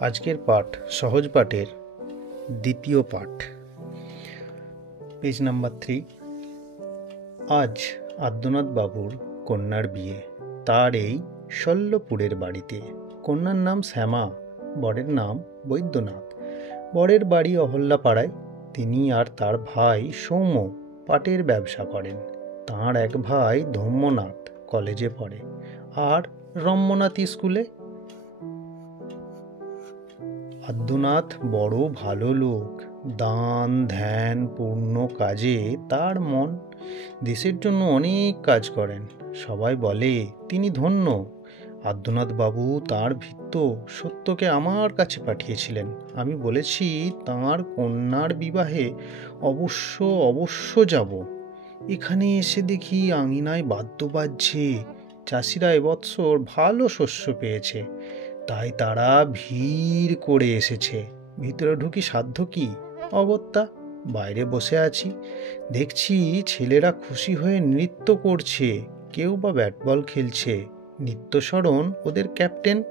আজকের পাঠ সহজ পাঠের দ্বিতীয় পাঠ, পেজ নাম্বার 3। আজ আদ্যনাথ বাবুর কন্যার বিয়ে, তার এই শল্যপুরের বাড়িতে। কন্যার নাম শ্যামা, বরের নাম বৈদ্যনাথ। বরের বাড়ি অহল্যাপাড়ায়। তিনি আর তার ভাই সৌম্য পাটের ব্যবসা করেন। তাঁর এক ভাই ধম্মনাথ কলেজে পড়ে আর রম্যনাথ স্কুলে। আদ্যনাথ বড় ভালো লোক, দান ধ্যান পূর্ণ কাজে তার মন। দেশের জন্য অনেক কাজ করেন। সবাই বলে তিনি ধন্য। আদ্যনাথ বাবু তাঁর ভৃত্য সত্যকে আমার কাছে পাঠিয়েছিলেন। আমি বলেছি তাঁর কন্যার বিবাহে অবশ্য অবশ্য যাব। এখানে এসে দেখি আঙিনায় বাদ্য বাজছে। চাষিরা এবৎসর ভালো শস্য পেয়েছে, তাই তারা ভিড় করে এসেছে। ভিতরে ঢুকি সাধ্য কি, অগত্যা। বাইরে বসে আছি, দেখছি ছেলেরা খুশি হয়ে নৃত্য করছে, কেউ বা ব্যাট বল খেলছে। নিত্যস্মরণ ওদের ক্যাপ্টেন।